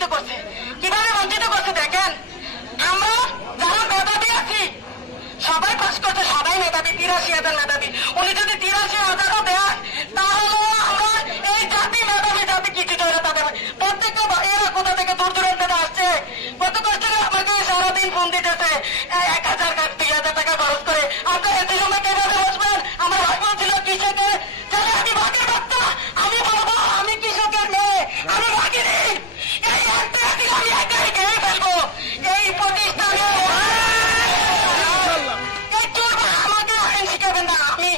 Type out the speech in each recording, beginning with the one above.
বঞ্চিত করছে। কিভাবে বঞ্চিত করছে দেখেন, আমরা যারা মেধাবী আছি সবাই পাস করছে, সবাই মেধাবী, 83,000 মেধাবী। উনি যদি 83,000ও দেন তাহলে আমরা এই জাতি মেধাবী জাতি কিছু ধরে তাদের প্রত্যেকটা ভাইয়েরা কোথা থেকে দূর দূরান্ত আসছে, কত কষ্ট করে আমাকে সারাদিন ফোন দিতেছে, 1,000 2,000 টাকা খরচ করে। আপনার এত সময় কিভাবে বসবেন? আমার ভাই বলছিল কৃষকের ছেলে, আমি ভাগের বাচ্চা, আমি বলবো আমি কৃষকের মেয়ে, আমি ভাগিনি। এই একটা আমি একাই খেয়ে ফেলবো এই প্রতিষ্ঠানে। আমাকে আইন শিখাবেন না, আমি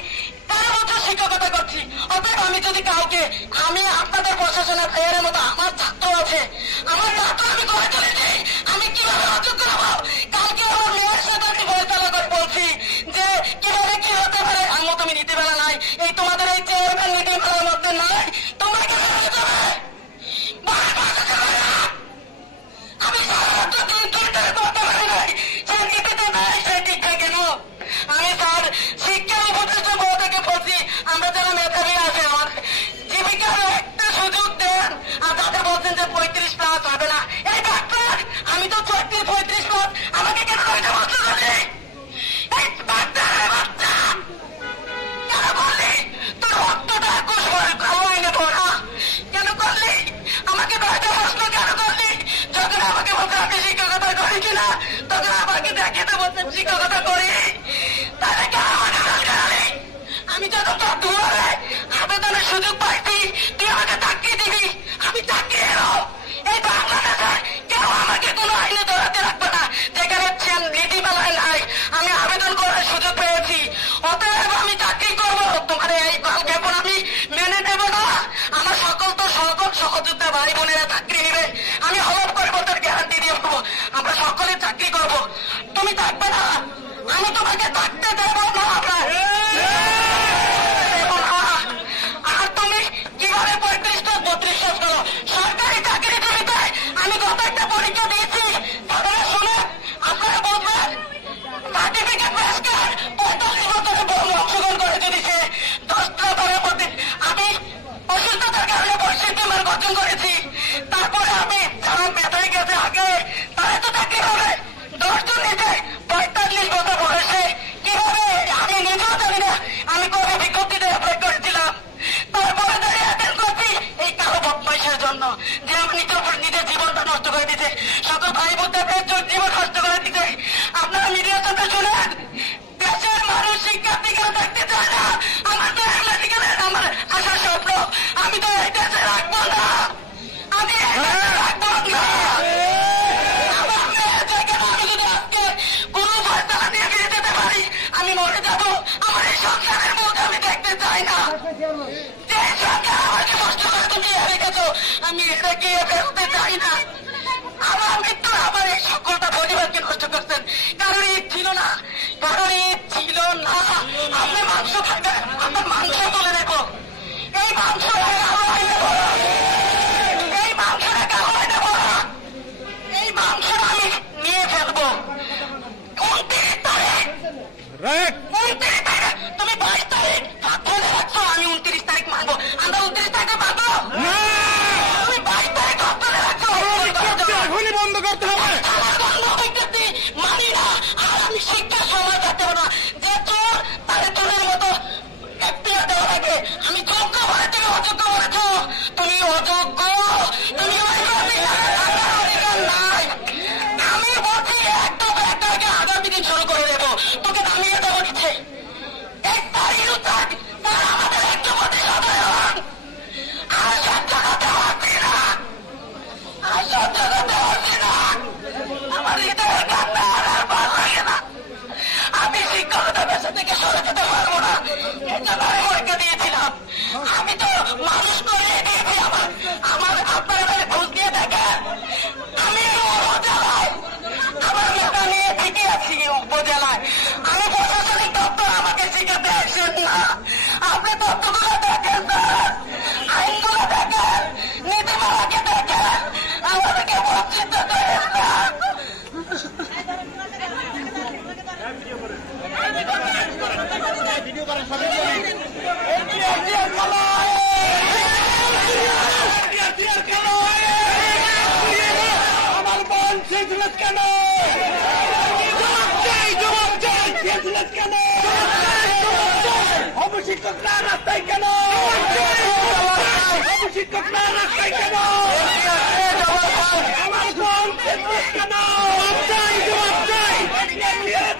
13 বছর শিক্ষকতা করছি। অতএব আমি যদি কাউকে, আমি আপনাদের প্রশাসনের ভাইয়ের মতো আমার ছাত্র আছে, আমার ছাত্র আমি গড়ে তুলেছি, আমি কিভাবে অযোগ্য হবো? কালকে আমার মেয়ের সাথে আমি পরিচালনা করে বলছি যে কিভাবে কি হতে পারে। আম্মু তুমি নীতিবেলা নাই, এই তোমাদের এই চেয়ারম্যান নীতিবেলার মধ্যে নাই, তোমরা কি যাবে? আমি সারাটা দিন চিন্তা করতে পারি নাই, সে নীতিতে নাই, সে ঠিক কেন? আমি স্যার শিক্ষা উপদেষ্টা বোর্ড থেকে বলছি, আমরা যারা মেধাবী আছে আমার জীবিকার একটা সুযোগ দেন। আর তাদের বলছেন যে 35+ হবে না। এই ডাক্তার আমি তো 34-35+, আমাকে কেন এটা বলতে হবে? এই ডাক্তারের বাচ্চা কেন করলি? তোর রক্তটা খাওয়াই নেবো না কেন করলি? আমাকে বাড়িতে প্রশ্ন কেন করলি? যখন আমাকে বলতে আমি শিক্ষকতা করি কিনা, তখন আমাকে দেখিতে বলছেন শিক্ষকতা করি। তাহলে কেন আমাকে দরকারি? আমি যখন তোর দুয়ারে আবেদনের সুযোগ পাইছি, তুই আমাকে চাকরি দিবি, আমি চাকরি এলো। এই বাংলাদেশে কেউ আমাকে কোনো আইনে ধরাতে রাখবে না, যেখানে নীতিমালায় নাই। আমি আবেদন করার সুযোগ পেয়েছি, অতএব আমি চাকরি করবো। তোমার এই জ্ঞাপন আমি মেনে নেব না। আমার সকল সহযোদ্ধা ভাই বোনেরা চাকরি নেবে, আমি হলফ করবো, তোর গ্যারান্টি দিয়ে দেবো, আমরা সকলে চাকরি করবো। তুমি থাকবে না, আমি তোমাকে থাকতে দেবো না। আর তুমি কিভাবে 35-32 করো? সরকারি চাকরি দিতে আমি গত একটা পরীক্ষা দিয়েছি, তাদের শুনে আপনারা বলবেন সার্টিফিকেট পুরস্কার 45 বছরে অংশগ্রহণ করে দিয়েছে 10টা ধরে প্রতি। আমি অসুস্থতার কারণে বৈশিষ্ট্য মার্ক অর্জন করেছি, তারপরে আমি যারা মেধায় গেছে আগে তারা তো চাকরি হবে। 10 জন নিচে 45 বছর বয়সে কিভাবে আমি নিজেও জানি না। আমি কবে বিজ্ঞপ্তিতে অ্যাপ্লাই করেছিলাম, তারপরে দাঁড়িয়ে অ্যাটেন্ড করছি এই কালো বদমাইশের জন্য, যে আমি নিজের জীবনটা নষ্ট করে দিতে, সকল ভাই বোনদের জীবন নষ্ট করে দিতে। আপনারা মিডিয়ার সাথে শুনেন, দেশের মানুষ শিক্ষার্থীকে দেখতে চায় না। আমার তো আমার আশা স্বপ্ন, আমি তো এই দেশে রাখবো না, আমি রাখবো না। আমার মেয়ের জায়গায় আমি যদি আজকে কোনো ফয়সালা নিয়ে ফিরে যেতে পারি, আমি মরে যাবো। আমার এই সংসারের মুখ আমি দেখতে চাই না। যে সরকার আমাকে কষ্ট করে তুমি রেখেছো, আমি এটা গিয়ে ফেলতে চাই না। আমার মৃত্যু আমার এই সকলটা পরিবারকে নষ্ট করছেন। কারণ ঈদ ছিল না, কারণ ঈদ ছিল না। আপনি মাংস খাবেন, আপনার মাংস তুলে নেবো, এই মাংস এই মাংসটা কামাই নেবো না, এই মাংসটা আমি নিয়ে ফেলবো। 29 তারিখ, 29 তারিখ তুমি 22 তারিখ ধরে রাখছো, আমি 29 তারিখ মানবো। আমরা 29 তারিখে পাবো, তুমি 22 তারিখ ধরে রাখছো, এখনই বন্ধ করতে হবে। আমার বন্ধ বিজ্ঞপ্তি মানি না, আর আমি শিক্ষা সময় থাকতে না। যে চোর তাদের চোরের মতো এখতিয়ার দেওয়া লাগে। আমি যোগ্য বলে তুমি অযোগ্য বলেছ, তুমি অযোগ্য, তুমি অধিকার নাই। আমি বলছি একটাকে আগামী দিন শুরু করে দেবো, তোকে নামিয়ে দেবো। কেন? অবশিক্ষকরা রাস্তায় কেন? অবশিক্ষকরা রাস্তায় কেন? আমার বোন কেন? জবাব চাই, জবাব চাই,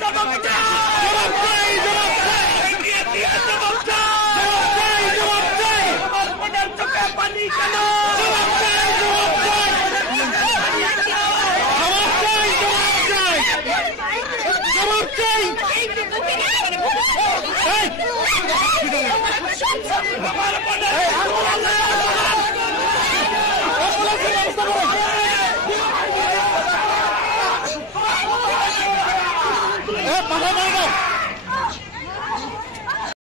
জবাব চাই, জবাব চাই, জবাব চাই, জবাব চাই, জবাব চাই, আমার বোনের চোখে পানি কেন? জবাব চাই, জবাব চাই, জবাব চাই, জবাব চাই, জবাব চাই। আমার বোনের